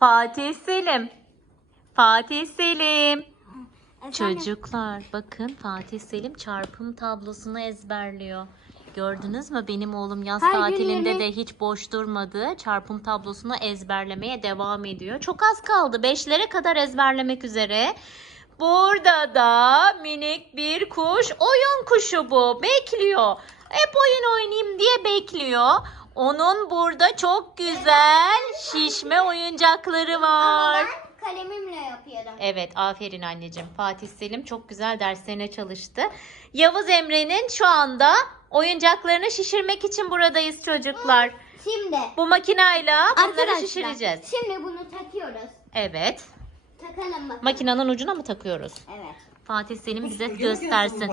Fatih Selim. Fatih Selim. Efendim? Çocuklar bakın Fatih Selim çarpım tablosunu ezberliyor. Gördünüz mü benim oğlum yaz Her tatilinde de hiç boş durmadı. Çarpım tablosunu ezberlemeye devam ediyor. Çok az kaldı. Beşlere kadar ezberlemek üzere. Burada da minik bir kuş. Oyun kuşu bu. Bekliyor. Hep oyun oynayayım diye bekliyor. Onun burada çok güzel şişme oyuncakları Ama var. ben kalemimle yapıyorum. Evet aferin anneciğim. Fatih Selim çok güzel derslerine çalıştı. Yavuz Emre'nin şu anda oyuncaklarını şişirmek için buradayız çocuklar. Şimdi Bu makinayla bunları arkadaşlar şişireceğiz. şimdi bunu takıyoruz. Evet. Takalım bakalım. Makinanın ucuna mı takıyoruz? Evet. Fatih Selim bize Süpürge göstersin.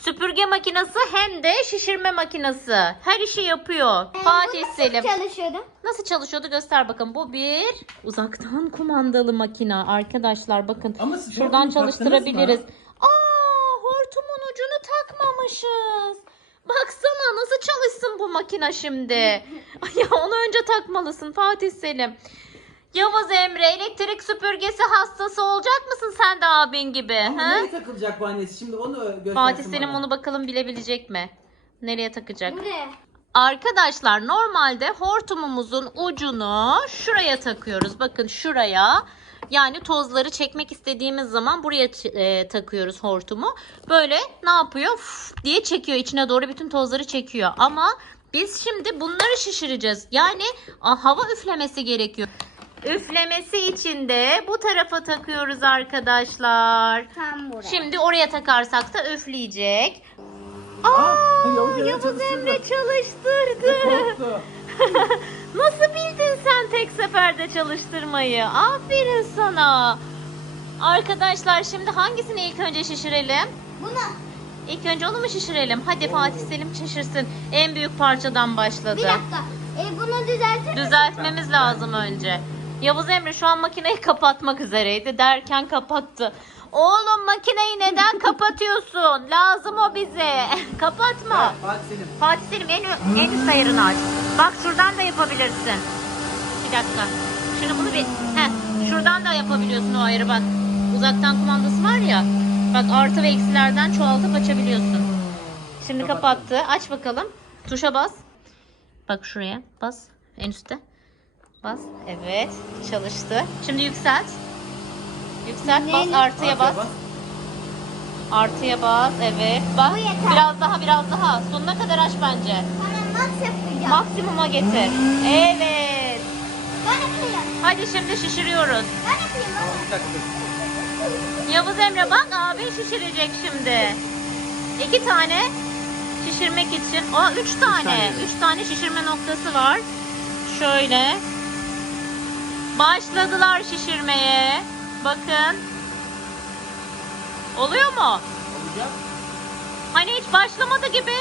Süpürge makinesi hem de şişirme makinesi. Her işi yapıyor. Ee, Fatih nasıl Selim. çalışıyordu? Nasıl çalışıyordu göster bakın. Bu bir uzaktan kumandalı makina. Arkadaşlar bakın. Ama siz Şuradan çalıştırabiliriz. Aa, hortumun ucunu takmamışız. Baksana nasıl çalışsın bu makina şimdi. ya onu önce takmalısın Fatih Selim. Yavuz Emre elektrik süpürgesi hastası olacak mısın sen de abin gibi? Ama ha? nereye takılacak bu annesi? Şimdi onu göstersin Fatih Selim bana. onu bakalım bilebilecek mi? Nereye takacak? Buraya. Arkadaşlar normalde hortumumuzun ucunu şuraya takıyoruz. Bakın şuraya. Yani tozları çekmek istediğimiz zaman buraya e, takıyoruz hortumu. Böyle ne yapıyor? Uf diye çekiyor. içine doğru bütün tozları çekiyor. Ama biz şimdi bunları şişireceğiz. Yani a, hava üflemesi gerekiyor. Üflemesi için de bu tarafa takıyoruz arkadaşlar. Tam buraya. Şimdi oraya takarsak da üfleyecek. Aa, Aa, Yavuz Emre Yavuz çalıştırdı. Emre çalıştırdı. Nasıl bildin sen tek seferde çalıştırmayı? Aferin sana. Arkadaşlar şimdi hangisini ilk önce şişirelim? Bunu İlk önce onu mu şişirelim? Hadi Fatih Selim şişirsin. En büyük parçadan başladı. bir dakika. E, bunu düzeltir? Düzeltmemiz lazım önce. Yavuz Emre şu an makineyi kapatmak üzereydi derken kapattı. Oğlum makineyi neden kapatıyorsun? Lazım o bize. Kapatma. Fatih Selim. Fatih Selim en, ü- en üst ayarını aç. Bak şuradan da yapabilirsin. Bir dakika. Şunu bunu bir... Heh, şuradan da yapabiliyorsun o ayarı bak. Uzaktan kumandası var ya. Bak artı ve eksilerden çoğaltıp açabiliyorsun. Şimdi kapattı. Aç bakalım. Tuşa bas. Bak şuraya bas. En üstte. Bas. Evet. Çalıştı. Şimdi yükselt. Yükselt. Bas. Artıya bas. Artıya bas. Evet. Yeter. Biraz daha biraz daha. Sonuna kadar aç bence. Max yapacağım. Maksimuma getir. Evet. Ben yapayım. Hadi şimdi şişiriyoruz. Ben yapayım. Yavuz Emre bak abi şişirecek şimdi. İki tane şişirmek için. Aa üç tane. tane. Üç tane şişirme noktası var. Şöyle. Başladılar şişirmeye. Bakın. Oluyor mu? Olacak. Hani hiç başlamadı gibi.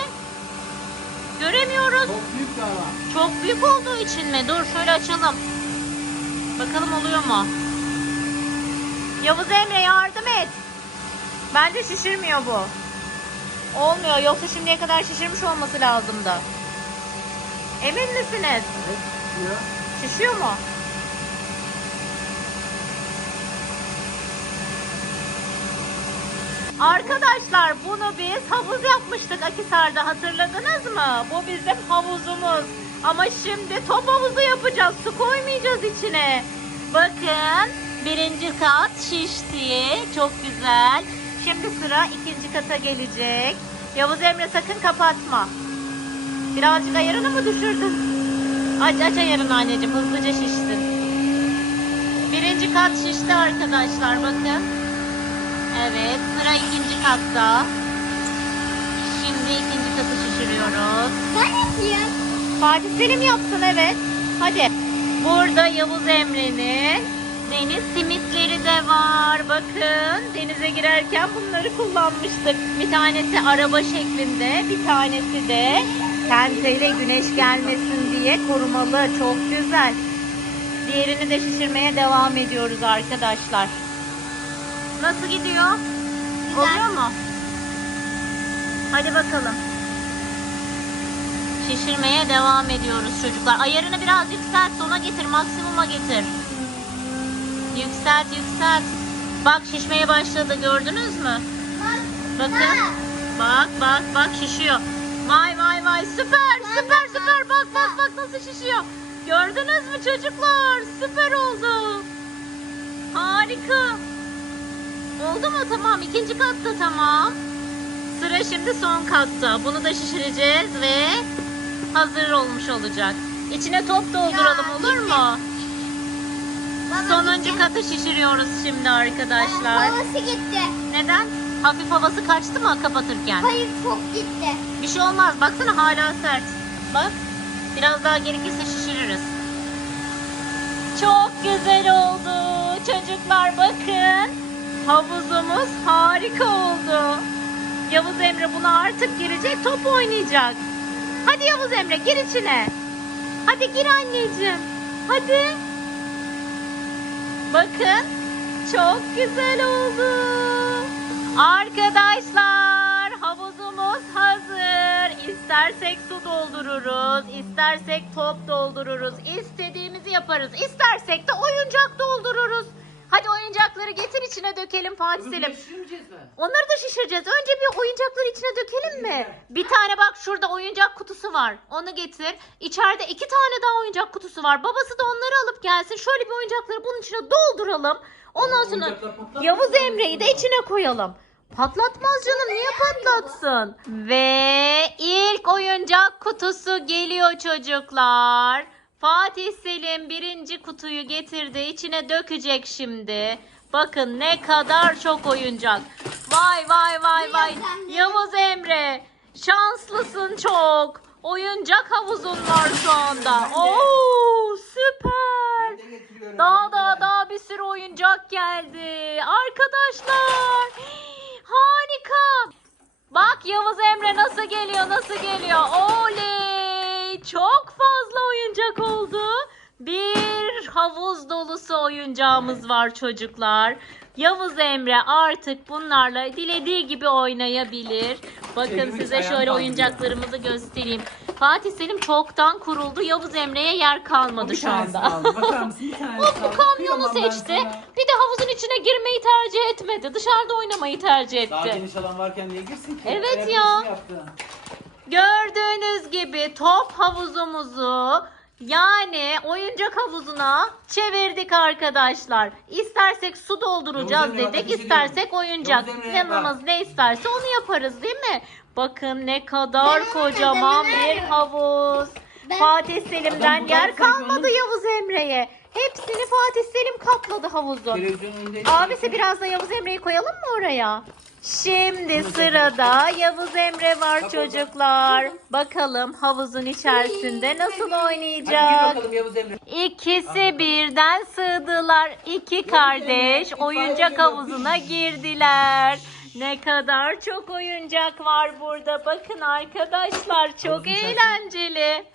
Göremiyoruz. Çok büyük ama. Çok büyük olduğu için mi? Dur şöyle açalım. Bakalım oluyor mu? Yavuz Emre yardım et. Bence şişirmiyor bu. Olmuyor. Yoksa şimdiye kadar şişirmiş olması lazımdı. Emin misiniz? Evet, diyor. Şişiyor mu? Arkadaşlar bunu biz havuz yapmıştık Akisar'da hatırladınız mı? Bu bizim havuzumuz. Ama şimdi top havuzu yapacağız. Su koymayacağız içine. Bakın birinci kat şişti. Çok güzel. Şimdi sıra ikinci kata gelecek. Yavuz Emre sakın kapatma. Birazcık ayarını mı düşürdün? Aç aç ayarını anneciğim hızlıca şişsin. Birinci kat şişti arkadaşlar bakın. Evet sıra ikinci katta. Şimdi ikinci katı şişiriyoruz. Ben yapayım. Fatih Selim yapsın evet. Hadi. Burada Yavuz Emre'nin deniz simitleri de var. Bakın denize girerken bunları kullanmıştık. Bir tanesi araba şeklinde, bir tanesi de tenteyle güneş gelmesin diye korumalı. Çok güzel. Diğerini de şişirmeye devam ediyoruz arkadaşlar. Nasıl gidiyor? Güzel. Oluyor mu? Hadi bakalım. Şişirmeye devam ediyoruz çocuklar. Ayarını biraz yükselt, sona getir, maksimuma getir. Yükselt yükselt. Bak şişmeye başladı gördünüz mü? Bakın. Bak bak bak şişiyor. Vay vay vay süper süper süper bak bak bak nasıl şişiyor. Gördünüz mü çocuklar? Süper oldu. Harika. Oldu mu? Tamam. İkinci katta tamam. Sıra şimdi son katta. Bunu da şişireceğiz ve hazır olmuş olacak. İçine top dolduralım Ya, olur mu? Baba Sonuncu gitti. katı şişiriyoruz şimdi arkadaşlar. Babası gitti. Neden? Hafif havası kaçtı mı kapatırken? Hayır çok gitti. Bir şey olmaz. Baksana hala sert. Bak. Biraz daha gerekirse şişiririz. Çok güzel oldu. Çocuklar bakın. Havuzumuz harika oldu. Yavuz Emre buna artık girecek top oynayacak. Hadi Yavuz Emre gir içine. Hadi gir anneciğim. Hadi. Bakın. Çok güzel oldu. Arkadaşlar havuzumuz hazır. İstersek su doldururuz, istersek top doldururuz, istediğimizi yaparız. İstersek de oyuncak doldururuz. Hadi oyuncakları getir içine dökelim Fatih Selim. Onları da şişireceğiz. Önce bir oyuncakları içine dökelim mi? Bir tane bak şurada oyuncak kutusu var. Onu getir. İçeride iki tane daha oyuncak kutusu var. Babası da onları alıp gelsin. Şöyle bir oyuncakları bunun içine dolduralım. Ondan sonra oyuncaklar Yavuz? Emre'yi de içine koyalım. Patlatmaz canım niye patlatsın? Ve ilk oyuncak kutusu geliyor çocuklar. Fatih Selim birinci kutuyu getirdi. İçine dökecek şimdi. Bakın ne kadar çok oyuncak. Vay vay vay vay. Yavuz Emre şanslısın çok. Oyuncak havuzun var şu anda. Oo süper. Daha daha daha bir sürü oyuncak geldi. Arkadaşlar harika. Bak Yavuz Emre nasıl geliyor nasıl geliyor. Oley çok fazla oyuncak oldu. Bir havuz dolusu oyuncağımız var çocuklar. Yavuz Emre artık bunlarla dilediği gibi oynayabilir. Bakın Elimi size şöyle oyuncaklarımızı göstereyim. Fatih Selim çoktan kuruldu. Yavuz Emre'ye yer kalmadı şu anda. kaldı. Bakar mısın? Bir tanesi O bu kamyonu seçti. Bir de havuzun içine girmeyi tercih etmedi. Dışarıda oynamayı tercih Daha etti. geniş alan varken niye girsin ki? Evet Ayakkabısını ya. Gördüğünüz gibi top havuzumuzu yani oyuncak havuzuna çevirdik arkadaşlar. İstersek su dolduracağız dedik. istersek oyuncak. Planımız ne isterse onu yaparız değil mi? Bakın ne kadar kocaman bir havuz. Fatih Selim'den yer kalmadı Yavuz Emre'ye. Hepsini Fatih Selim kapladı önünde. Abisi biraz da Yavuz Emre'yi koyalım mı oraya? Şimdi sırada Yavuz Emre var çocuklar. Bakalım havuzun içerisinde nasıl Hadi gir oynayacak? bakalım Yavuz Emre. İkisi birden sığdılar. İki kardeş oyuncak havuzuna girdiler. Ne kadar çok oyuncak var burada. Bakın arkadaşlar çok eğlenceli.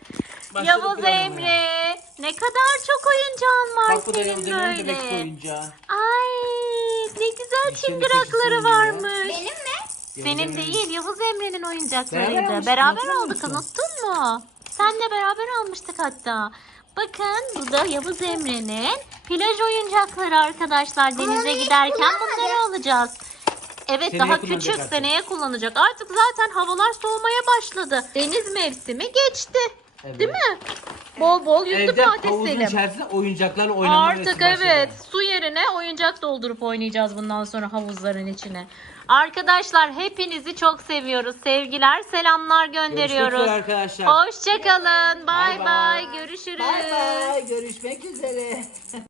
Başladık Yavuz planlamaya. Emre ne kadar çok oyuncağın var Bak bu da bebek böyle. oyuncağı. Ay ne güzel İşte çıngırakları bir varmış. Benim mi? Senin Yavuz Emre'nin. değil Yavuz Emre'nin Beraber oyuncaklarıydı. almıştık, Beraber hatırlıyor aldık musun? unuttun mu? Senle beraber almıştık hatta. Bakın bu da Yavuz Emre'nin plaj oyuncakları arkadaşlar. Denize hiç giderken bunları alacağız. Evet Seneye daha kullanacak küçük artık. seneye kullanacak. Artık zaten havalar soğumaya başladı. Deniz mevsimi geçti. Evet. Değil mi? Bol bol yüzdü Evde Fatih havuzun Selim. içerisinde oyuncaklarla oynama Artık evet su yerine oyuncak doldurup oynayacağız bundan sonra havuzların içine. Arkadaşlar hepinizi çok seviyoruz. Sevgiler, selamlar Görüşmek gönderiyoruz. üzere arkadaşlar. Hoşçakalın. Bay Bay bay. bay. Görüşürüz. Bay bay. Görüşmek üzere.